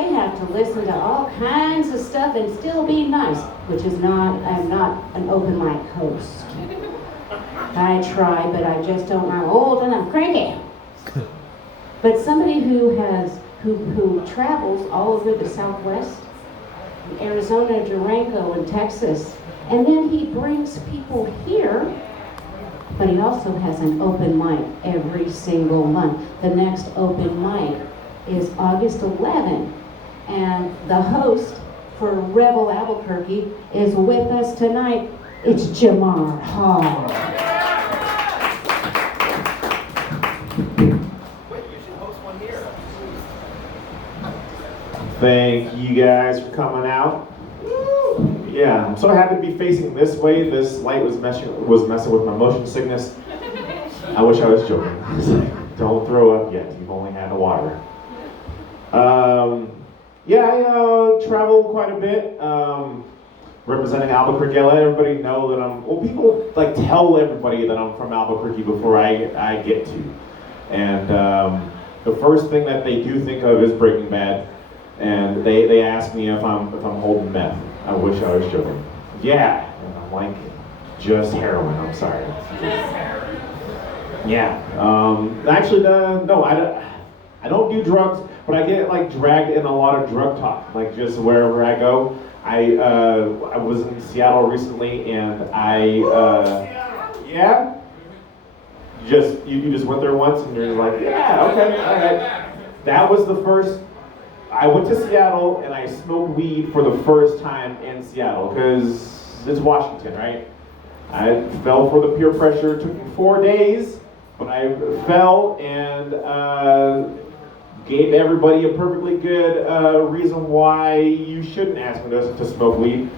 They have to listen to all kinds of stuff and still be nice, which is not, I'm not an open mic host. I try, but I just don't, I'm old and I'm cranky. But somebody who travels all over the Southwest, Arizona, Durango, and Texas, and then he brings people here, but he also has an open mic every single month. The next open mic is August 11, and the host for Rebel Albuquerque is with us tonight. It's Jamar Hall. Thank you guys for coming out. Yeah, I'm so happy to be facing this way. This light was messing with my motion sickness. I wish I was joking. Don't throw up yet. You've only had the water. Yeah, I travel quite a bit, representing Albuquerque. I let everybody know that people like tell everybody that I'm from Albuquerque before I get to. And the first thing that they do think of is Breaking Bad. And they ask me if I'm holding meth. I wish I was joking. Yeah, and I'm like, just heroin. I'm sorry. Yeah. Actually, no, I don't do drugs, but I get like dragged in a lot of drug talk. Like just wherever I go. I was in Seattle recently, and yeah. You just went there once, and you're like, yeah, okay, all right. That was the first. I went to Seattle and I smoked weed for the first time in Seattle because it's Washington, right? I fell for the peer pressure. It took me 4 days, but I fell and gave everybody a perfectly good reason why you shouldn't ask me to smoke weed.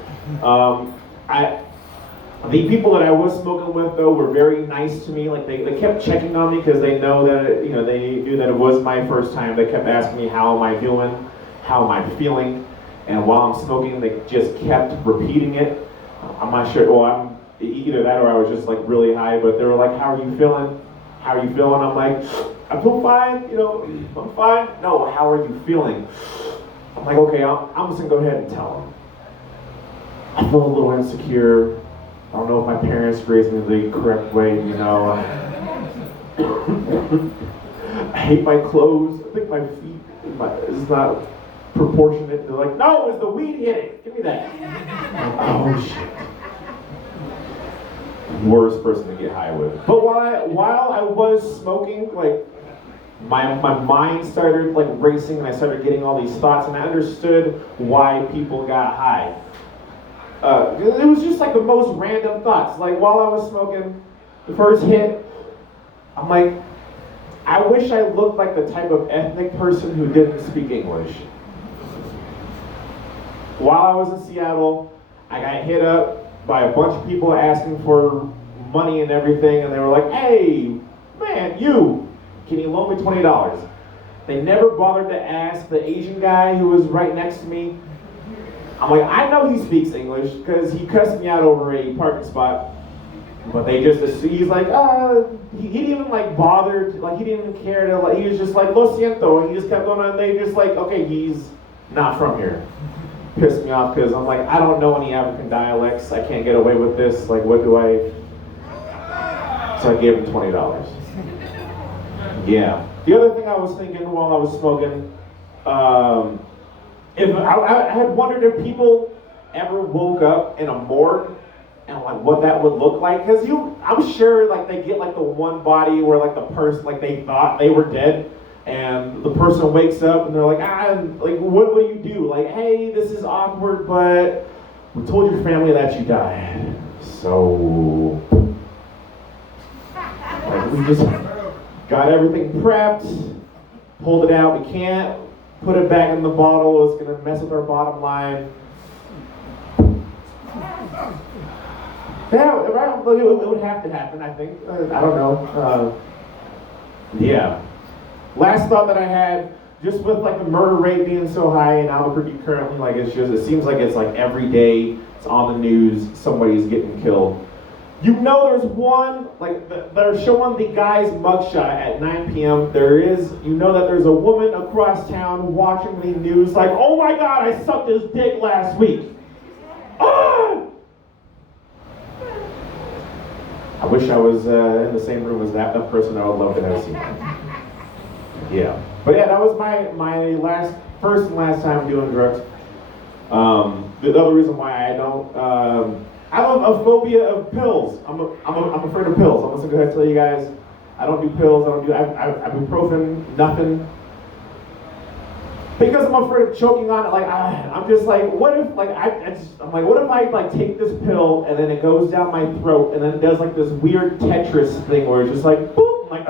The people that I was smoking with, though, were very nice to me. Like they kept checking on me because they know that they knew that it was my first time. They kept asking me, how am I doing? How am I feeling? And while I'm smoking, they just kept repeating it. I'm not sure. Well, I'm either that or I was just like really high. But they were like, how are you feeling? How are you feeling? I'm like, I feel fine. I'm fine. No, how are you feeling? I'm like, okay, I'm just gonna go ahead and tell them. I feel a little insecure. I don't know if my parents raised me the correct way, I hate my clothes. I think my feet is not proportionate. They're like, no, it's the weed hitting. Give me that. Like, oh shit. Worst person to get high with. But while I was smoking, like my mind started like racing, and I started getting all these thoughts, and I understood why people got high. It was just like the most random thoughts. Like while I was smoking, the first hit, I'm like, I wish I looked like the type of ethnic person who didn't speak English. While I was in Seattle, I got hit up by a bunch of people asking for money and everything, and they were like, hey, man, can you loan me $20? They never bothered to ask the Asian guy who was right next to me. I'm like, I know he speaks English because he cussed me out over a parking spot, but he's like, he didn't even like bother, like he didn't even care to, he was just like, lo siento, and he just kept going on, and they just like, okay, he's not from here. Pissed me off because I'm like, I don't know any African dialects, I can't get away with this, like what do I, so I gave him $20. Yeah. The other thing I was thinking while I was smoking, if I had wondered if people ever woke up in a morgue and like what that would look like, because I'm sure like they get like the one body where like the person like they thought they were dead, and the person wakes up and they're like, like what do you do? Like, hey, this is awkward, but we told your family that you died, so like we just got everything prepped, pulled it out. We can't put it back in the bottle. It's gonna mess with our bottom line. Yeah, it would have to happen, I think. I don't know. Yeah. Last thought that I had, just with like the murder rate being so high in Albuquerque currently, like it seems like it's like every day it's on the news, somebody's getting killed. You know there's one, like, they're showing the guy's mugshot at 9 p.m. You know that there's a woman across town watching the news like, oh my God, I sucked his dick last week. Ah! I wish I was in the same room as that person. I would love to have seen that. Yeah. But yeah, that was my first and last time doing drugs. The other reason why I don't, I have a phobia of pills. I'm afraid of pills. I'm just gonna go ahead and tell you guys, I don't do pills. I don't do ibuprofen, nothing. Because I'm afraid of choking on it. Like I'm just like, what if what if I like take this pill and then it goes down my throat and then it does like this weird Tetris thing where it's just like boop, I'm like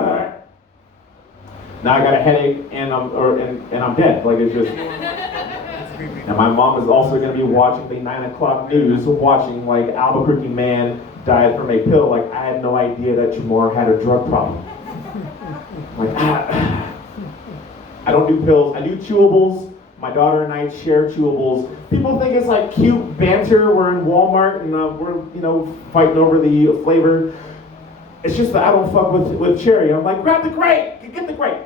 now I got a headache and I'm dead. Like it's just. And my mom is also going to be watching the 9 o'clock news, watching like Albuquerque man died from a pill. Like I had no idea that Jamar had a drug problem. Like I don't do pills. I do chewables. My daughter and I share chewables. People think it's like cute banter. We're in Walmart and we're fighting over the flavor. It's just that I don't fuck with cherry. I'm like, grab the grape. Get the grape.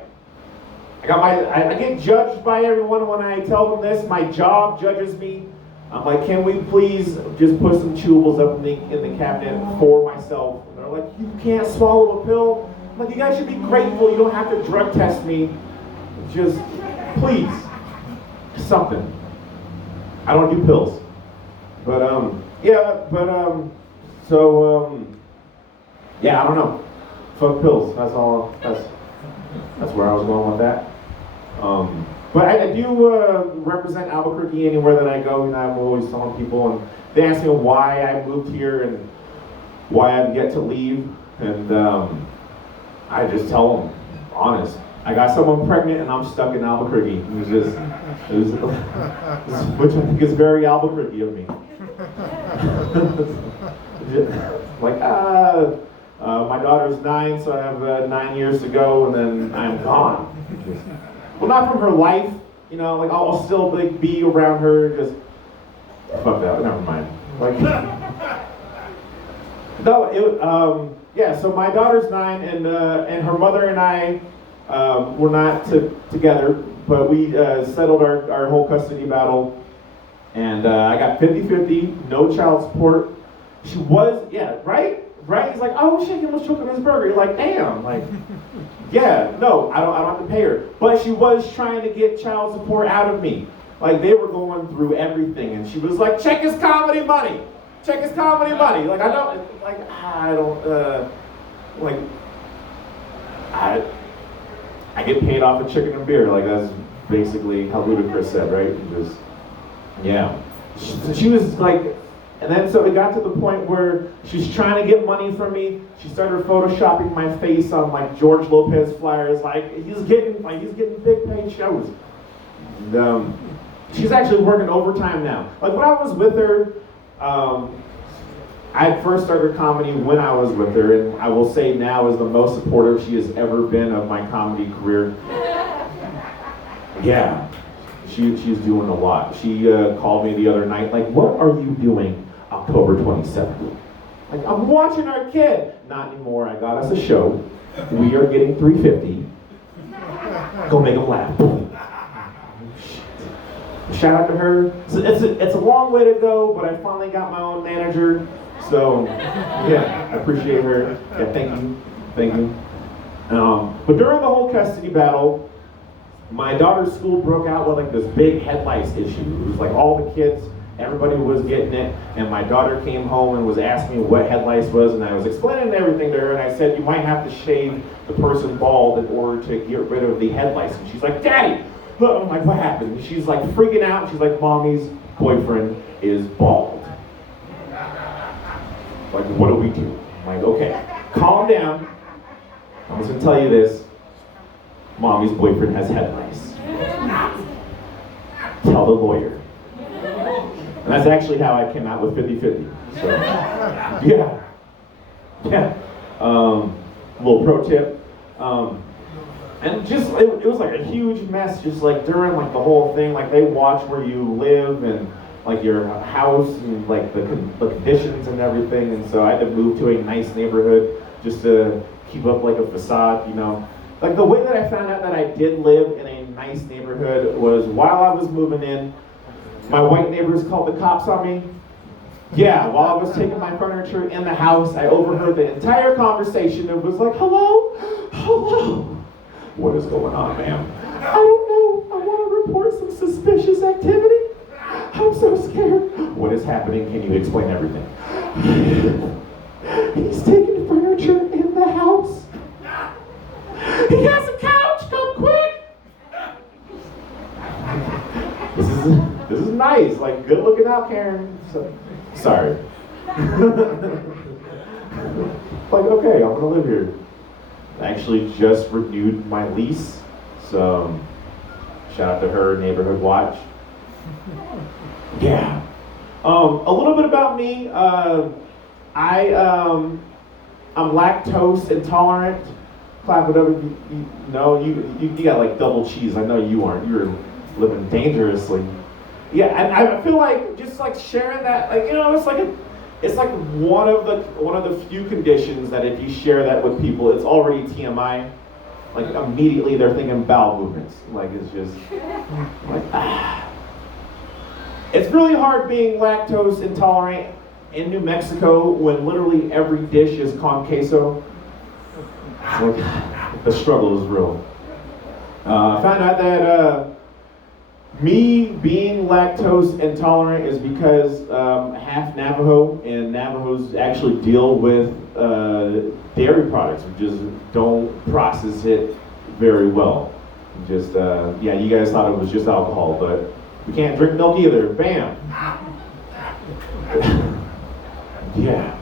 I get judged by everyone when I tell them this. My job judges me. I'm like, can we please just put some chewables up in the cabinet for myself? And they're like, you can't swallow a pill? I'm like, you guys should be grateful you don't have to drug test me. Just, please, something. I don't do pills. But, yeah, I don't know. Fuck pills. That's all. That's where I was going with that. But I do represent Albuquerque anywhere that I go. I'm always telling people, and they ask me why I moved here and why I've yet to leave, and I just tell them, honest. I got someone pregnant and I'm stuck in Albuquerque. Which I think is very Albuquerque of me. My daughter's 9, so I have 9 years to go, and then I'm gone. Well, not from her life, like I'll still be around her. Just fuck that. Never mind. So my daughter's 9, and her mother and I were not together, but we settled our whole custody battle, and I got 50-50, no child support. She was, right? He's like, oh shit, he almost choked on his burger. You're like, damn, yeah, no, I don't have to pay her. But she was trying to get child support out of me. Like they were going through everything, and she was like, check his comedy money. Like I get paid off of chicken and beer. Like that's basically how Ludacris said, right? She was like. And then so it got to the point where she's trying to get money from me. She started photoshopping my face on like George Lopez flyers. Like he's getting big paid shows. And, she's actually working overtime now. Like when I was with her, I had first started comedy when I was with her, and I will say now is the most supportive she has ever been of my comedy career. Yeah. She's doing a lot. She called me the other night, like, what are you doing October 27th? Like, I'm watching our kid. Not anymore. I got us a show. We are getting $350. Go make them laugh. Shout out to her. It's a long way to go, but I finally got my own manager. So, yeah, I appreciate her. Yeah, thank you. But during the whole custody battle, my daughter's school broke out with like this big head lice issue. It was like all the kids, everybody was getting it, and my daughter came home and was asking me what head lice was, and I was explaining everything to her, and I said, you might have to shave the person bald in order to get rid of the head lice. And she's like, Daddy! I'm like, what happened? And she's like freaking out, and she's like, Mommy's boyfriend is bald. Like, what do we do? I'm like, okay, calm down. I'm just gonna tell you this. Mommy's boyfriend has head lice. Tell the lawyer. And that's actually how I came out with 50-50. So, yeah. Little pro tip. And just, it was like a huge mess, just like during like the whole thing, like they watch where you live and like your house and like the conditions and everything. And so I had to move to a nice neighborhood just to keep up like a facade, you know. Like the way that I found out that I did live in a nice neighborhood was while I was moving in, my white neighbors called the cops on me. Yeah, while I was taking my furniture in the house, I overheard the entire conversation and was like, hello? Hello? What is going on, ma'am? I don't know. I want to report some suspicious activity. I'm so scared. What is happening? Can you explain everything? He's taking furniture in the house. He has a couch. Come quick. This is nice. Like, good looking out, Karen. Sorry. Like, okay, I'm gonna live here. I actually just renewed my lease, so shout out to her, Neighborhood Watch. Yeah. A little bit about me. I'm lactose intolerant. Clap it up if you know. You got like double cheese. I know you aren't. You're living dangerously. Yeah, and I feel like just like sharing that, like, you know, it's like one of the few conditions that if you share that with people, it's already TMI. Like immediately they're thinking bowel movements. Like it's just like It's really hard being lactose intolerant in New Mexico when literally every dish is con queso. Like the struggle is real. I found out that me being lactose intolerant is because half Navajo, and Navajos actually deal with dairy products. We just don't process it very well. Just, yeah, you guys thought it was just alcohol, but we can't drink milk either. Bam! Yeah.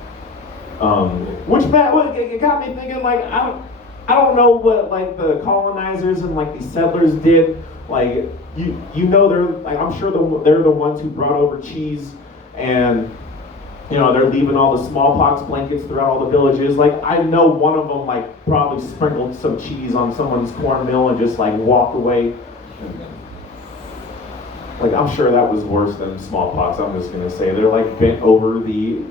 Which it got me thinking, like, I don't know what, like, the colonizers and, like, the settlers did. Like, you know, they're like, I'm sure they're the ones who brought over cheese, and you know, they're leaving all the smallpox blankets throughout all the villages. Like, I know one of them like probably sprinkled some cheese on someone's cornmeal and just like walked away. Like, I'm sure that was worse than smallpox. I'm just gonna say they're like bent over the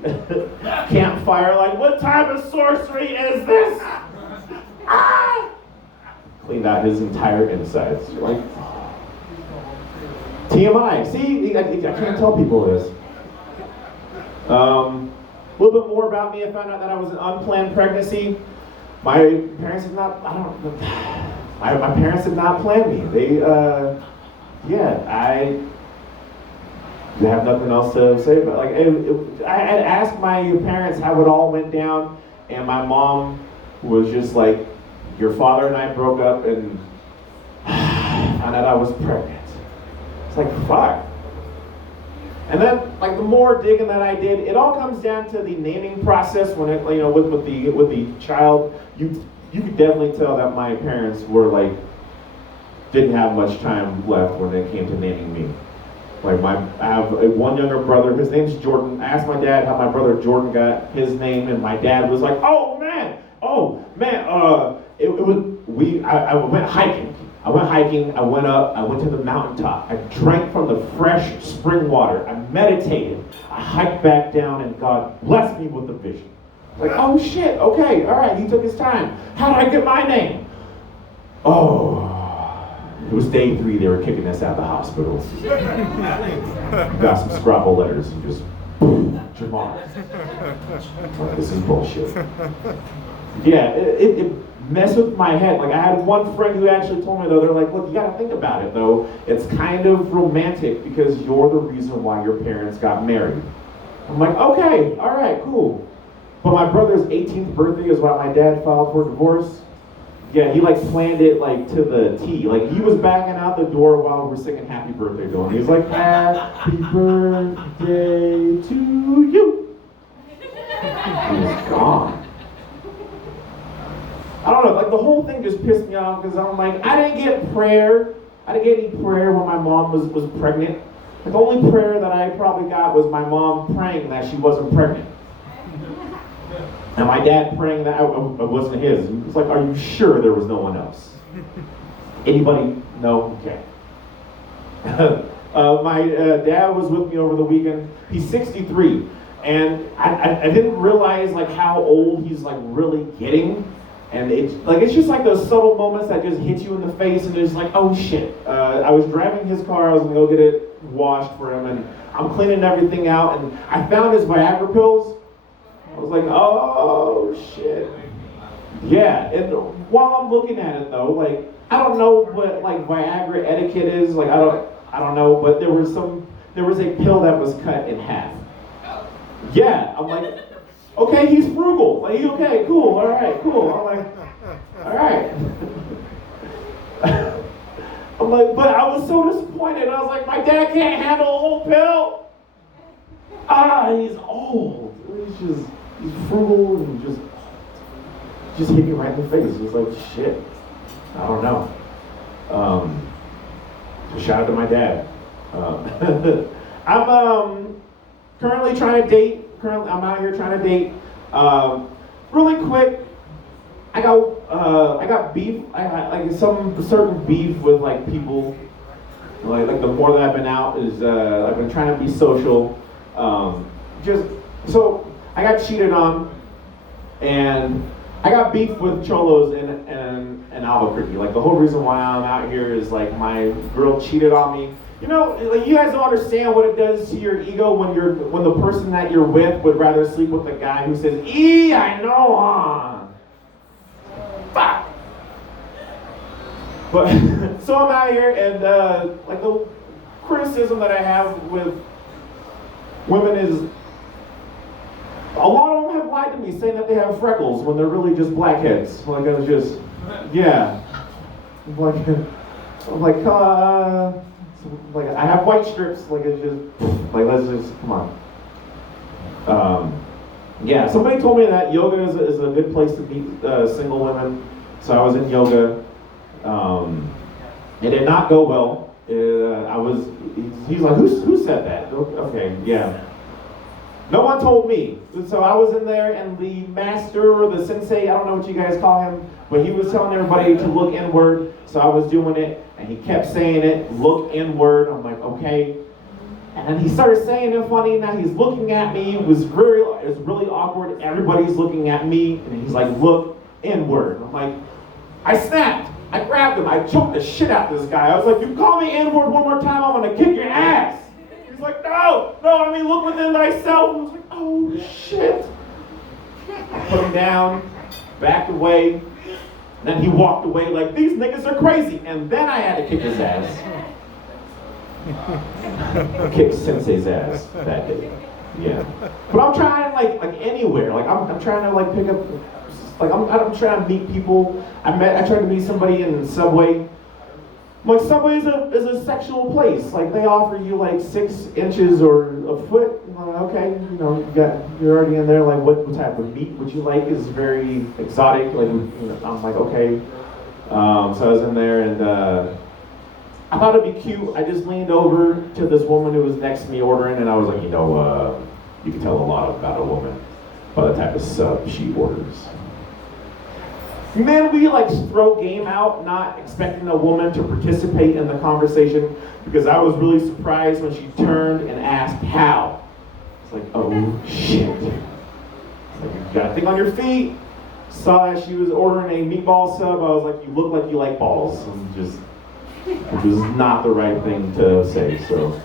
campfire, like, what type of sorcery is this? Ah! Cleaned out his entire insides. You're like, TMI. See, I can't tell people this. A little bit more about me. I found out that I was an unplanned pregnancy. My parents did not. My parents did not plan me. They, yeah. I have nothing else to say about. Like, I had asked my parents how it all went down, and my mom was just like, your father and I broke up and found out I was pregnant. It's like, fuck. And then, like, the more digging that I did, it all comes down to the naming process. When it, you know, with the child, you could definitely tell that my parents were like, didn't have much time left when it came to naming me. Like, I have one younger brother. His name's Jordan. I asked my dad how my brother Jordan got his name, and my dad was like, oh man. I went hiking. I went up, I went to the mountaintop. I drank from the fresh spring water. I meditated. I hiked back down, and God blessed me with a vision. Like, oh shit, okay, all right, he took his time. How did I get my name? Oh, it was day 3, they were kicking us out of the hospital. Got some scrabble letters and just, boom, Jamar. Like, this is bullshit. Yeah, it messed with my head. Like, I had one friend who actually told me, though, they're like, look, you gotta think about it, though. It's kind of romantic because you're the reason why your parents got married. I'm like, okay, all right, cool. But my brother's 18th birthday is why my dad filed for divorce. Yeah, he like planned it like to the T. Like, he was backing out the door while we're singing happy birthday to him. He was like, happy birthday to you. He was gone. I don't know, like, the whole thing just pissed me off because I'm like, I didn't get prayer. I didn't get any prayer when my mom was pregnant. The only prayer that I probably got was my mom praying that she wasn't pregnant. And my dad praying that it wasn't his. He was like, are you sure there was no one else? Anybody? No? Okay. My dad was with me over the weekend. He's 63, and I didn't realize like how old he's like really getting. And it's just like those subtle moments that just hit you in the face, and it's like, oh shit. I was driving his car. I was gonna go get it washed for him, and I'm cleaning everything out, and I found his Viagra pills. I was like, oh shit. Yeah, and while I'm looking at it though, like I don't know what like Viagra etiquette is. Like I don't know, but there was a pill that was cut in half. Yeah, I'm like, okay, he's frugal. Like, okay, cool, all right, cool. I'm like, all right. I'm like, but I was so disappointed. I was like, my dad can't handle a whole pill. He's old. He's frugal and just hit me right in the face. It was like, shit. I don't know. So shout out to my dad. I'm currently trying to date. I'm out here trying to date. Really quick, I got beef. I got like some certain beef with like people. Like the more that I've been out is I've been trying to be social. So I got cheated on, and I got beef with cholos in Albuquerque. Like the whole reason why I'm out here is like my girl cheated on me. You know, like you guys don't understand what it does to your ego when the person that you're with would rather sleep with the guy who says, I know, huh? Fuck. But so I'm out here, and like the criticism that I have with women is a lot of them have lied to me, saying that they have freckles when they're really just blackheads. Like I was just, yeah. I'm like, like I have white strips. Like it's just, like let's just come on. Yeah, somebody told me that yoga is a good place to meet single women. So I was in yoga. It did not go well. He's like, who said that? Okay, yeah. No one told me. So I was in there, and the master or the sensei, I don't know what you guys call him, but he was telling everybody to look inward. So I was doing it, and he kept saying it, look inward. I'm like, okay. And then he started saying it funny. Now he's looking at me. It was really awkward. Everybody's looking at me, and he's like, look inward. I'm like, I snapped. I grabbed him. I choked the shit out of this guy. I was like, you call me inward one more time, I'm gonna kick your ass. He's like, no, I mean, look within thyself. I was like, oh, shit. I put him down, backed away, and then he walked away like, these niggas are crazy. And then I had to kick his ass. I kicked Sensei's ass that day. Yeah. But I'm trying, like anywhere. Like, I'm trying to, like, pick up, like, I'm trying to meet people. I tried to meet somebody in Subway. Like, Subway is a sexual place. Like, they offer you like 6 inches or a foot. Okay, you know, you're already in there. Like, what type of meat would you like? Is very exotic. Like, you know, I'm like, okay. So I was in there, and I thought it'd be cute. I just leaned over to this woman who was next to me ordering, and I was like, you know, you can tell a lot about a woman by the type of sub she orders. And then we like throw game out, not expecting a woman to participate in the conversation, because I was really surprised when she turned and asked how. It's like, oh shit. It's like, you got a thing on your feet. Saw that she was ordering a meatball sub. I was like, you look like you like balls. And just, which was not the right thing to say, so.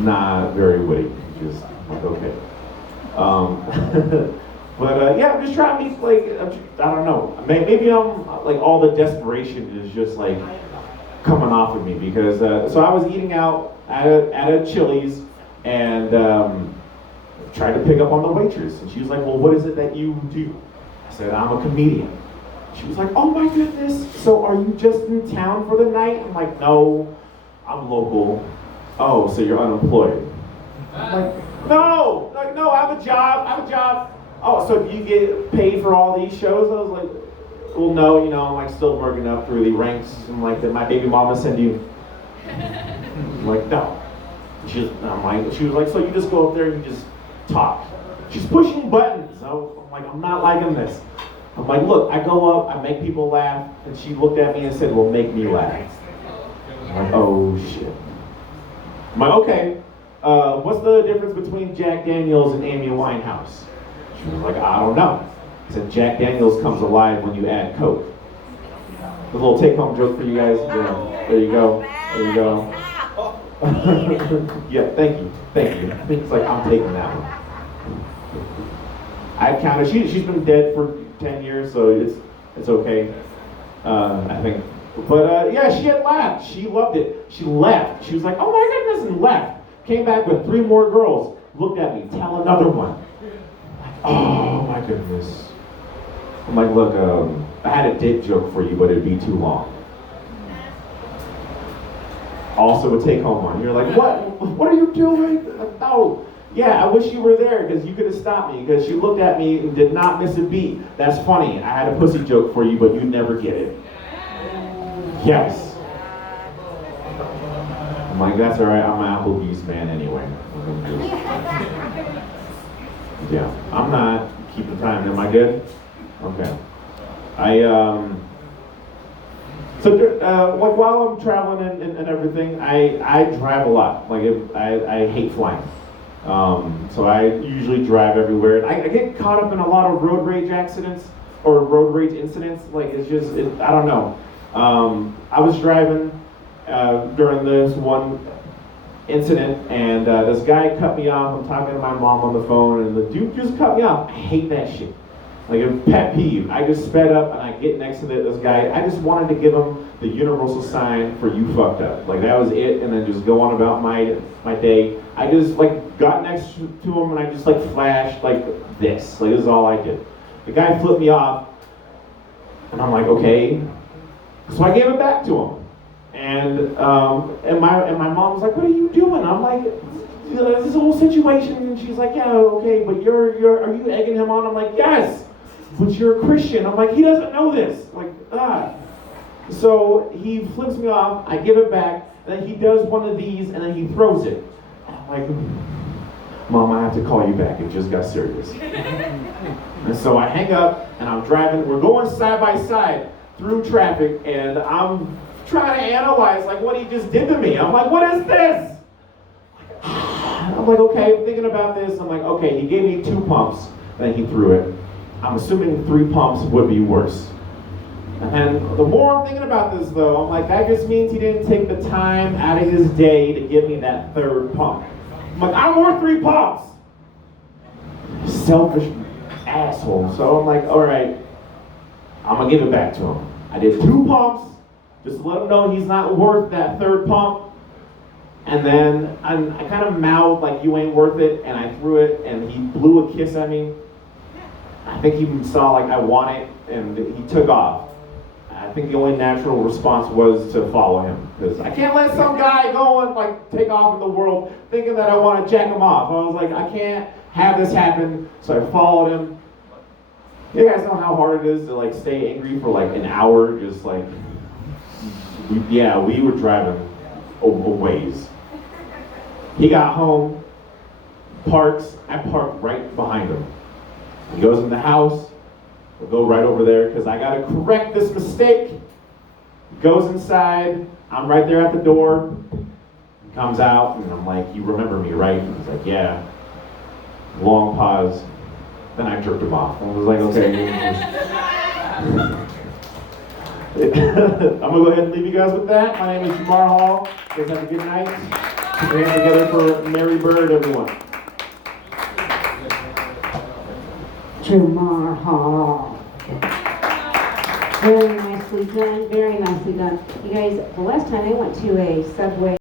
Not very witty, just like, okay. But yeah, I'm just trying to be like, I don't know. Maybe I'm like all the desperation is just like coming off of me, because so I was eating out at a Chili's, and tried to pick up on the waitress, and she was like, well, what is it that you do? I said, I'm a comedian. She was like, oh my goodness, so are you just in town for the night? I'm like, no, I'm local. Oh, so you're unemployed. I'm like, no, I have a job. Oh, so do you get paid for all these shows? I was like, well, no, you know, I'm like still working up through the ranks, and like, did my baby mama send you? I'm like, no. She was like, so you just go up there and you just talk. She's pushing buttons. So I'm like, I'm not liking this. I'm like, look, I go up, I make people laugh, and she looked at me and said, well, make me laugh. I'm like, oh shit. I'm like, okay, what's the difference between Jack Daniels and Amy Winehouse? She was like, I don't know. I said, Jack Daniels comes alive when you add Coke. A little take-home joke for you guys. Yeah, there you go. There you go. Yeah, thank you. Thank you. It's like, I'm taking that one. I counted. She's been dead for 10 years, so it's okay. I think. But yeah, she had laughed. She loved it. She left. She was like, oh my goodness, and left. Came back with 3 more girls. Looked at me. Tell another one. Like, oh my goodness. I'm like, look, I had a dick joke for you, but it'd be too long. Also a take-home one. You're like, what are you doing? Like, no. Yeah, I wish you were there because you could have stopped me because she looked at me and did not miss a beat. That's funny. I had a pussy joke for you, but you'd never get it. Yes. I'm like, that's all right. I'm an Applebee's man anyway. Yeah, I'm not. Keep the time. Am I good? Okay. Like while I'm traveling and everything, I drive a lot. Like I hate flying. So I usually drive everywhere. I get caught up in a lot of road rage accidents or road rage incidents. Like it's just, I don't know. I was driving during this one incident, and this guy cut me off. I'm talking to my mom on the phone, and the dude just cut me off. I hate that shit. Like a pet peeve. I just sped up and I get next to this guy. I just wanted to give him the universal sign for you fucked up. Like that was it, and then just go on about my day. I just like got next to him and I just like flashed like this. Like this is all I did. The guy flipped me off, and I'm like, okay. So I gave it back to him, and my mom was like, what are you doing? I'm like, this whole situation, and she's like, yeah, okay, but are you egging him on? I'm like, yes. But you're a Christian. I'm like, he doesn't know this. Like, So he flips me off, I give it back, and then he does one of these, and then he throws it. I'm like, Mom, I have to call you back. It just got serious. And so I hang up, and I'm driving. We're going side by side through traffic, and I'm trying to analyze, like, what he just did to me. I'm like, what is this? I'm like, okay, I'm thinking about this. I'm like, okay, he gave me 2 pumps, and then he threw it. I'm assuming 3 pumps would be worse. And the more I'm thinking about this, though, I'm like, that just means he didn't take the time out of his day to give me that 3rd pump. I'm like, I want 3 pumps. Selfish asshole. So I'm like, all right, I'm going to give it back to him. I did 2 pumps, just to let him know he's not worth that 3rd pump. And then I kind of mouthed like, you ain't worth it, and I threw it, and he blew a kiss at me. I think he saw like I want it, and he took off. I think the only natural response was to follow him, because I can't let some guy go and like take off in the world thinking that I want to jack him off. I was like, I can't have this happen, so I followed him. You guys know how hard it is to like stay angry for like an hour, just like, we were driving a ways. He got home, parks, I parked right behind him. He goes in the house, we'll go right over there because I gotta correct this mistake. He goes inside, I'm right there at the door. He comes out and I'm like, you remember me, right? And he's like, yeah. Long pause. Then I jerked him off. I was like, okay. I'm gonna go ahead and leave you guys with that. My name is Jamar Hall. You guys have a good night. Put your hands together for Mary Bird, everyone. Jamar Hall. Very nicely done, very nicely done. You guys, the last time I went to a Subway